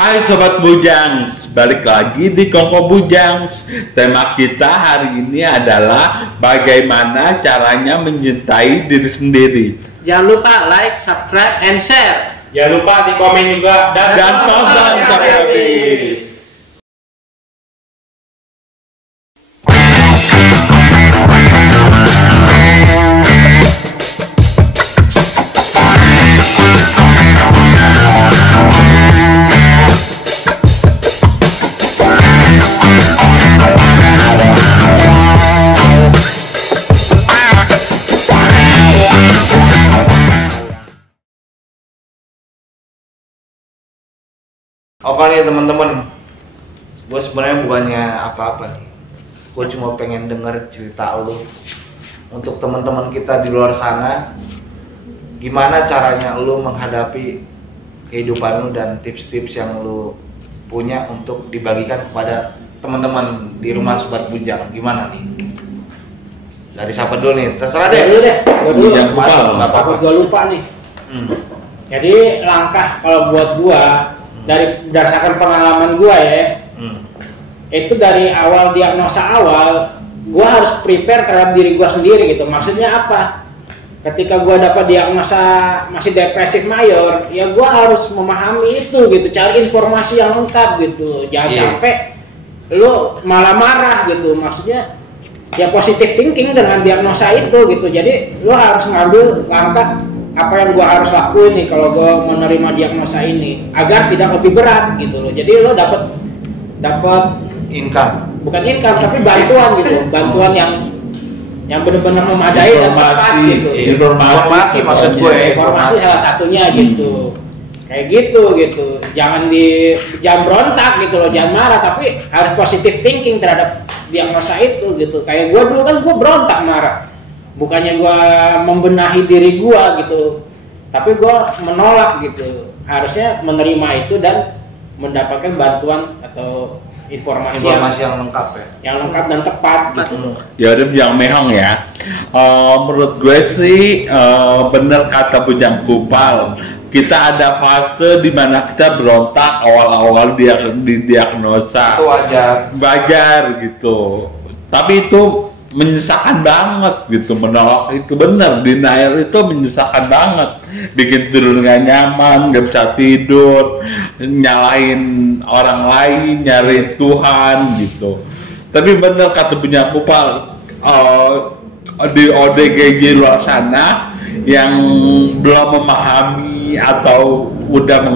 Hai Sobat Bujangs, balik lagi di Kongko Bujangs. Tema kita hari ini adalah bagaimana caranya mencintai diri sendiri. Jangan lupa like, subscribe, and share. Jangan lupa di komen juga Dan tonton sampai habis. Oke nih teman-teman, gue sebenarnya bukannya apa-apa nih. Gue cuma pengen denger cerita lu. Untuk teman-teman kita di luar sana, gimana caranya lu menghadapi kehidupan lu dan tips-tips yang lu punya untuk dibagikan kepada teman-teman di rumah Sobat Bujang. Gimana nih? Dari siapa dulu nih? Terserah deh. Dulu deh. Gua dulu. Jangan lupa, Nggak apa-apa. Gua lupa nih. Jadi langkah kalau buat gua dari berdasarkan pengalaman gua ya, itu dari awal diagnosa awal, gua harus prepare terhadap diri gua sendiri gitu. Maksudnya apa? Ketika gua dapat diagnosa masih depresif mayor, ya gua harus memahami itu gitu, cari informasi yang lengkap gitu. Jangan sampai lu malah marah gitu. Maksudnya ya positive thinking dengan diagnosa itu gitu. Jadi lu harus ngambil langkah apa yang gua harus lakuin nih kalau gua menerima diagnosa ini agar tidak lebih berat gitu loh. Jadi lo dapat Income. bukan income tapi bantuan gitu, bantuan yang benar-benar memadai dan tepat gitu. Informasi maksud gue. Informasi salah satunya gitu. Kayak gitu. Jangan berontak gitu loh, jangan marah, tapi harus positive thinking terhadap diagnosa itu gitu. Kayak gua dulu kan gua berontak marah. Bukannya gua membenahi diri gua gitu, tapi gua menolak gitu. Harusnya menerima itu dan mendapatkan bantuan atau informasi yang lengkap ya. Yang lengkap dan tepat gitu. Ya udah Bujang Mehong ya. Menurut gue sih bener kata Bujang Kupal. Kita ada fase di mana kita berontak awal-awal didiagnosa. Itu wajar gitu. Tapi itu menyesakan banget gitu, menolak itu bener, denial itu menyesakan banget, bikin tidur nggak nyaman, nggak bisa tidur, nyalahin orang lain, nyari Tuhan gitu. Tapi bener kata Bujang Kupal, di ODGJ luar sana yang belum memahami atau udah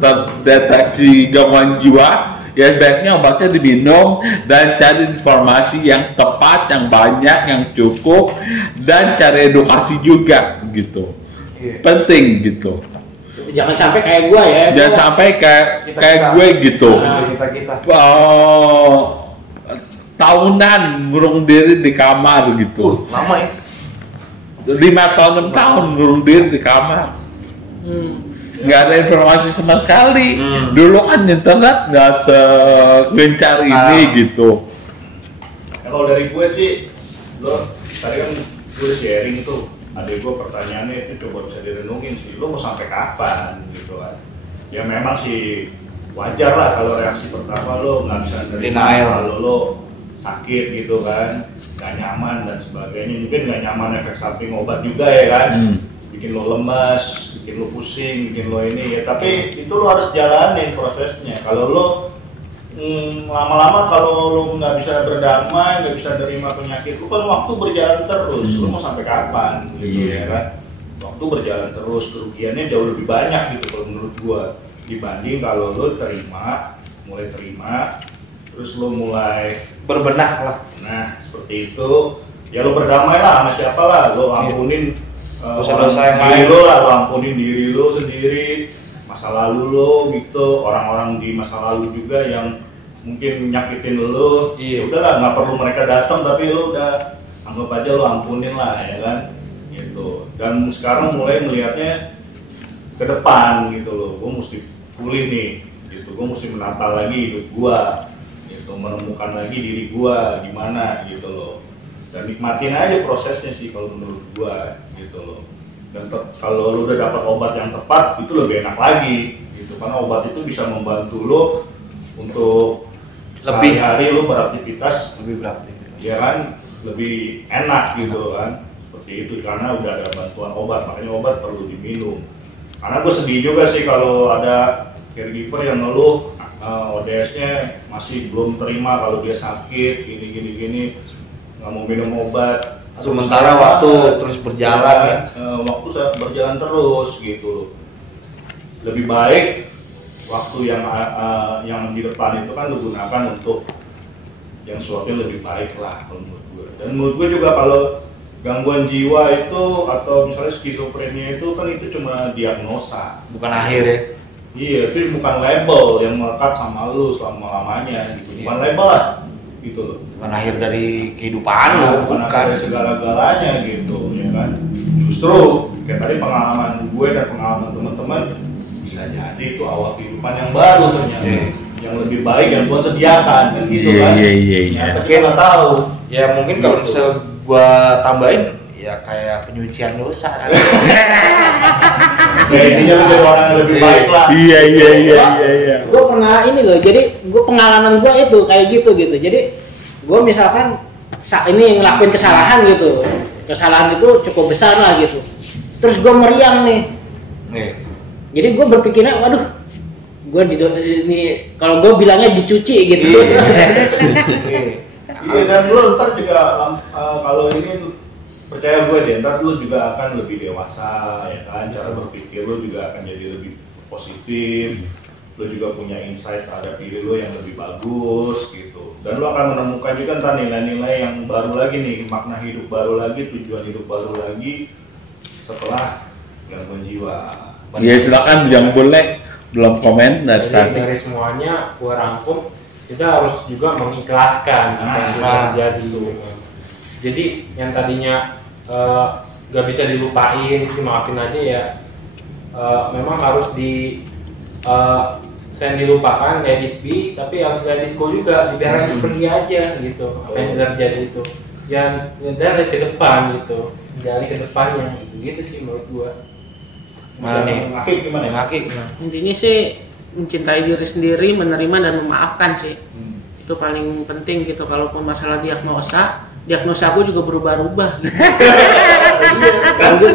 terdeteksi gangguan jiwa, ya sebaiknya obatnya diminum dan cari informasi yang tepat, yang banyak, yang cukup, dan cari edukasi juga gitu. Penting gitu. Jangan sampai kayak gue ya. Jangan sampai kayak gue gitu. Tahunan ngurung diri di kamar gitu. Lama ya? 5 tahun 6 tahun ngurung diri di kamar. Nggak ada informasi sama sekali. Dulu kan internet nggak segencar ini gitu. Kalau dari gue sih, lo tadi kan gue sharing tuh, adik gue pertanyaannya itu coba bisa direnungin sih, lo mau sampai kapan gitu kan? Ya memang sih wajar lah kalau reaksi pertama lo nggak bisa nerima kalau lo sakit gitu kan, nggak nyaman dan sebagainya. Mungkin nggak nyaman efek samping obat juga ya kan, bikin lo lemas, bikin lo pusing, bikin lo ini ya. Tapi itu lo harus jalanin prosesnya. Kalau lo lama-lama kalau lo nggak bisa berdamai, nggak bisa nerima penyakit, lo kan waktu berjalan terus. Lo mau sampai kapan? Gitu ya kan? Waktu berjalan terus, kerugiannya jauh lebih banyak gitu kalau menurut gua dibanding kalau lo mulai terima, terus lo mulai berbenah lah. Nah seperti itu, ya lo berdamai lah sama siapa lah, lo ampunin dosa-dosa yang lain lo lah, lo ampunin diri lo sendiri, masa lalu lo gitu, orang-orang di masa lalu juga yang mungkin nyakitin lo. Udahlah, nggak perlu mereka datang, tapi lo udah anggap aja lo ampunin lah ya kan, gitu. Dan sekarang mulai melihatnya ke depan gitu lo, gue mesti pulih nih, gitu. Gue mesti menata lagi hidup gue, gitu. Menemukan lagi diri gue gimana gitu loh. Dan nikmatin aja prosesnya sih kalau menurut gua gitu loh. Dan kalau lu udah dapat obat yang tepat itu lebih enak lagi gitu, karena obat itu bisa membantu lu untuk Lebih. sehari-hari lu beraktivitas Lebih berarti. ya kan lebih enak gitu kan, seperti itu karena udah ada bantuan obat, makanya obat perlu diminum. Karena gue sedih juga sih kalau ada caregiver yang ngeluh ODS-nya masih belum terima kalau dia sakit gini nggak mau minum obat. Sementara waktu terus berjalan ya. Waktu berjalan terus gitu. Lebih baik waktu yang di depan itu kan digunakan untuk yang sesuatu yang lebih baik lah kalau menurut gue. Dan menurut gue juga kalau gangguan jiwa itu atau misalnya skizofrenia itu kan itu cuma diagnosa, Bukan akhir ya. iya itu bukan label yang melekat sama lu selama-lamanya gitu, bukan label lah gitu loh, Bukan akhir dari kehidupan lo, bukan ada segala-galanya gitu ya kan. Justru kayak tadi pengalaman gue dan pengalaman teman-teman bisa jadi itu awal kehidupan yang baru ternyata, yang lebih baik yang Tuhan sediakan kan gitu kan. Iya. Tapi kita nggak tahu. Ya mungkin kalau misalnya gua tambahin ya kayak penyucian dosa. Ya intinya lu jadi orang yang lebih baik lah. Iya. Gue pernah ini loh, jadi gue pengalaman gue itu kayak gitu. Jadi gue misalkan ini ngelakuin kesalahan gitu, kesalahan itu cukup besar lah gitu. Terus gue meriang nih. Jadi gue berpikirnya, waduh, gue ini kalau gue bilangnya dicuci gitu. Iya dan lu ntar juga kalau ini percaya gue deh, ntar lu juga akan lebih dewasa ya kan, cara berpikir lu juga akan jadi lebih positif, lu juga punya insight terhadap diri lu yang lebih bagus gitu, dan lu akan menemukan juga ntar nilai-nilai yang baru lagi nih, makna hidup baru lagi, tujuan hidup baru lagi setelah gangguan jiwa. Iya silakan, jangan boleh belum komen Dari semuanya gua rangkum, kita harus juga mengikhlaskan apa yang sudah terjadi. Jadi yang tadinya nggak bisa dilupain, maafin aja ya. Memang harus selain dilupakan, let it be, tapi harus let it go juga, biarin pergi aja gitu. Apa yang terjadi itu, jangan dari ke depan gitu, dari ke depannya gitu sih menurut gua. Akik gimana? Intinya sih mencintai diri sendiri, menerima dan memaafkan sih. Itu paling penting gitu. Kalaupun masalah diagnosa aku juga berubah-ubah gitu.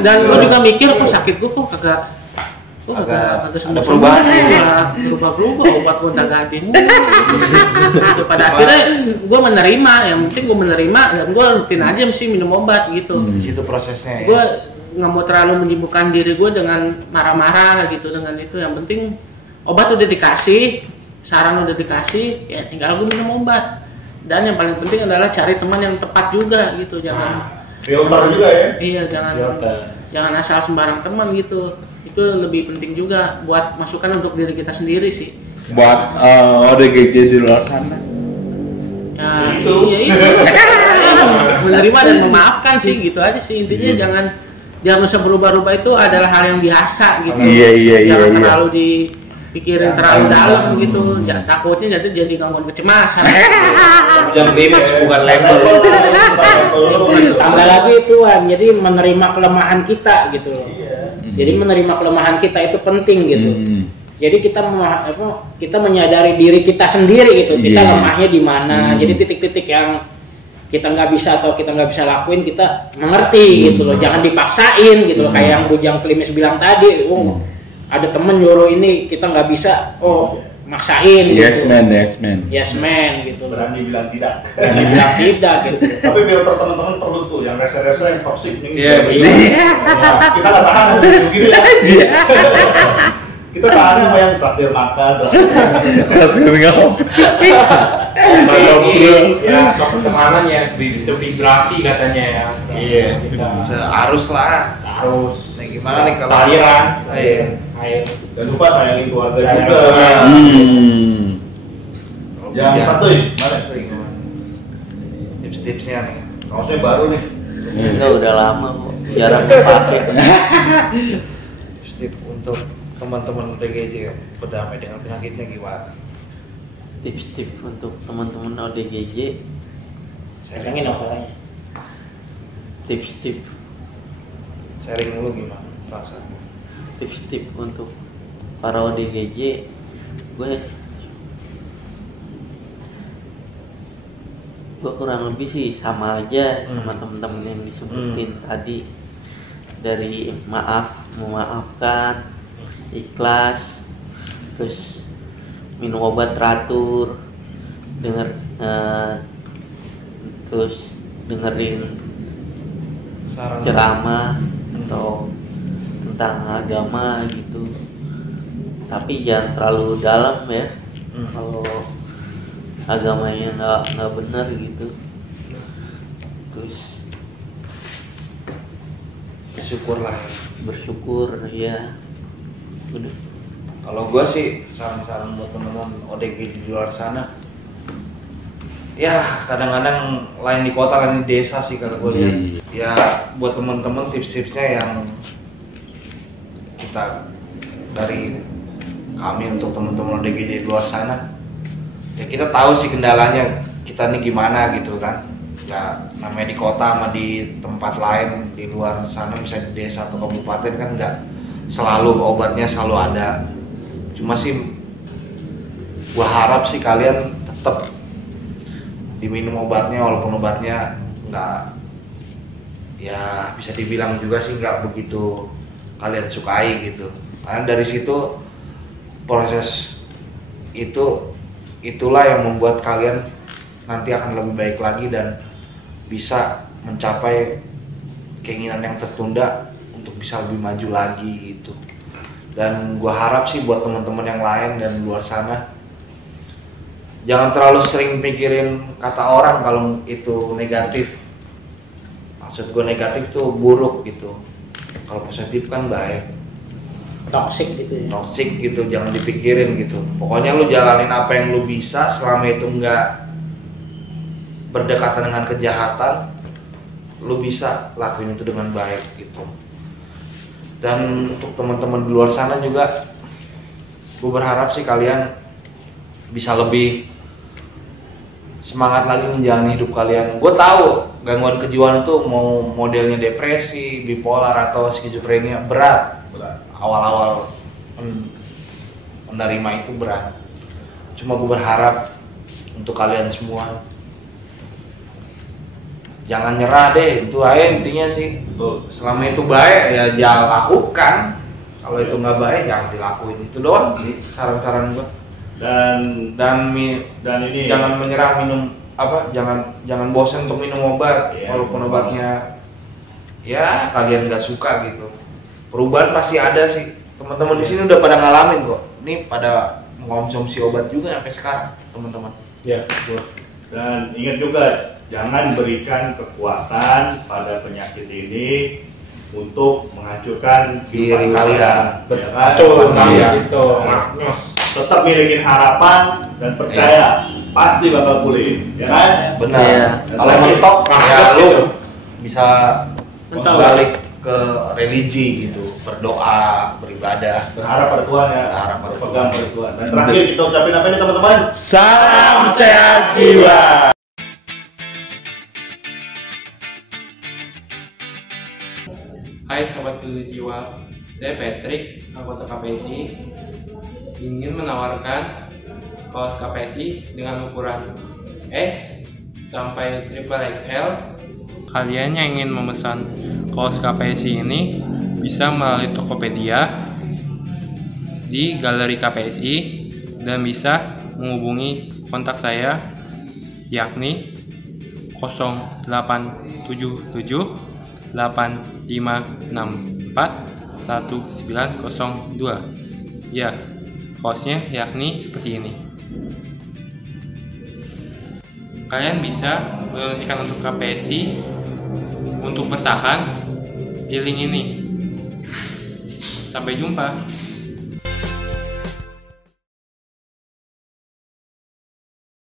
Dan gue juga mikir kok sakit gue kok kagak sembuh berubah-ubah, obat gue tak ganti gitu. Pada akhirnya gue menerima, yang penting gue menerima dan gue rutin aja mesti minum obat gitu. Di situ prosesnya. Gue nggak mau terlalu menyibukkan diri gue dengan marah-marah gitu, dengan itu. Yang penting obat udah dikasih, saran udah dikasih, ya tinggal gue minum obat. Dan yang paling penting adalah cari teman yang tepat juga gitu, jangan filter juga ya. Iya, jangan asal sembarang teman gitu. Itu lebih penting juga buat masukan untuk diri kita sendiri sih. Buat ODGJ di luar sana. Ya, iya. Menerima dan memaafkan sih, gitu aja sih intinya. Jangan usah berubah-ubah, itu adalah hal yang biasa gitu. Jangan terlalu dipikirin terlalu dalam gitu. Takutnya jadi gangguan kecemasan. Yang limits bukan label. Tambah lagi itu jadi menerima kelemahan kita gitu loh. Jadi menerima kelemahan kita itu penting gitu. Jadi kita menyadari diri kita sendiri gitu. Kita lemahnya di mana. Jadi titik-titik yang kita nggak bisa atau kita nggak bisa lakuin, kita mengerti gitu loh. Jangan dipaksain gitu loh. Kayak yang Bujang Klimis bilang tadi, ada temen nyuruh ini kita nggak bisa, maksain gitu. Yes man gitu. Berani bilang tidak. Gitu. Tapi filter teman-teman perlu tuh yang rese-rese yang toksik nih. Iya, Kita nggak tahan begini lah. Kita tahan sama yang traktir makan. Ya, pertemanan yang vibrasi katanya ya. Iya, harus lah. Harus. Nah, gimana nih kalau aliran? Air. Dan lupa sayangin keluarga juga. Yang satu mana? Tips-tipsnya nih. Kaosnya baru nih. Enggak, udah lama kok. Jarang dipakai. Tips untuk teman-teman ODGJ berdamai dengan penyakitnya gimana? Tips-tips untuk teman-teman ODGJ. Sayangin masalahnya. Tips-tips Sharing lu gimana perasaan? Tips-tips untuk para ODGJ, gue kurang lebih sih sama aja sama temen-temen yang disebutin tadi, dari memaafkan, ikhlas, terus minum obat teratur, terus dengerin ceramah atau tentang agama gitu, tapi jangan terlalu dalam ya. Kalau agamanya nggak benar gitu, terus bersyukur ya. Udah. Kalau gue sih saran-saran buat teman-teman ODG di luar sana, ya kadang-kadang lain di kota lain di desa sih kalau gue lihat. Ya buat teman-teman tips-tipsnya yang kita dari kami untuk teman-teman ODG di luar sana, ya kita tahu sih kendalanya kita nih gimana gitu kan. Ya namanya di kota sama di tempat lain di luar sana, misalnya di desa atau kabupaten kan nggak selalu obatnya selalu ada. Cuma sih gua harap sih kalian tetap diminum obatnya, walaupun obatnya nggak, ya bisa dibilang juga sih nggak begitu kalian sukai gitu. Karena dari situ proses itulah yang membuat kalian nanti akan lebih baik lagi dan bisa mencapai keinginan yang tertunda untuk bisa lebih maju lagi gitu. Dan gua harap sih buat teman-teman yang lain dan luar sana, jangan terlalu sering pikirin kata orang kalau itu negatif. Maksud gua negatif tuh buruk gitu, kalau positif kan baik. Toxic gitu ya. Toxic gitu, jangan dipikirin gitu. Pokoknya lu jalanin apa yang lu bisa, selama itu enggak berdekatan dengan kejahatan, lu bisa lakuin itu dengan baik gitu. Dan untuk teman-teman di luar sana juga, gue berharap sih kalian bisa lebih semangat lagi menjalani hidup kalian. Gue tahu gangguan kejiwaan itu mau modelnya depresi, bipolar atau skizofrenia berat. Awal-awal menerima itu berat. Cuma gue berharap untuk kalian semua jangan nyerah deh, itu aja intinya sih. Selama itu baik ya jangan lakukan, kalau itu nggak baik jangan dilakuin. Itu doang sih saran-saran gue. Dan ini jangan menyerah minum jangan bosan untuk minum obat, walaupun obatnya ya kalian nggak suka gitu. Perubahan pasti ada sih. Teman-teman di sini udah pada ngalamin kok. Ini pada mengkonsumsi obat juga sampai sekarang, teman-teman. Ya, dan ingat juga jangan berikan kekuatan pada penyakit ini untuk menghancurkan diri kalian. Betul, gitu. Tetap milikin harapan dan percaya pasti bakal pulih, ya kan? Benar. Kalau mentok, ya lu bisa balik ke religi gitu, berdoa, beribadah, berharap pada Tuhan ya, berpegang pada Tuhan. Dan terakhir kita ucapin apa nih teman-teman? Salam sehat jiwa. Hai Sobat Peduli Jiwa, saya Patrick, anggota KPSI, ingin menawarkan kaos KPSI dengan ukuran S sampai XXL. Kalian yang ingin memesan kaos KPSI ini bisa melalui Tokopedia di Galeri KPSI dan bisa menghubungi kontak saya yakni 0877 8564 1902. Ya, kaosnya yakni seperti ini. Kalian bisa mendonasikan untuk KPSI untuk bertahan di link ini. Sampai jumpa.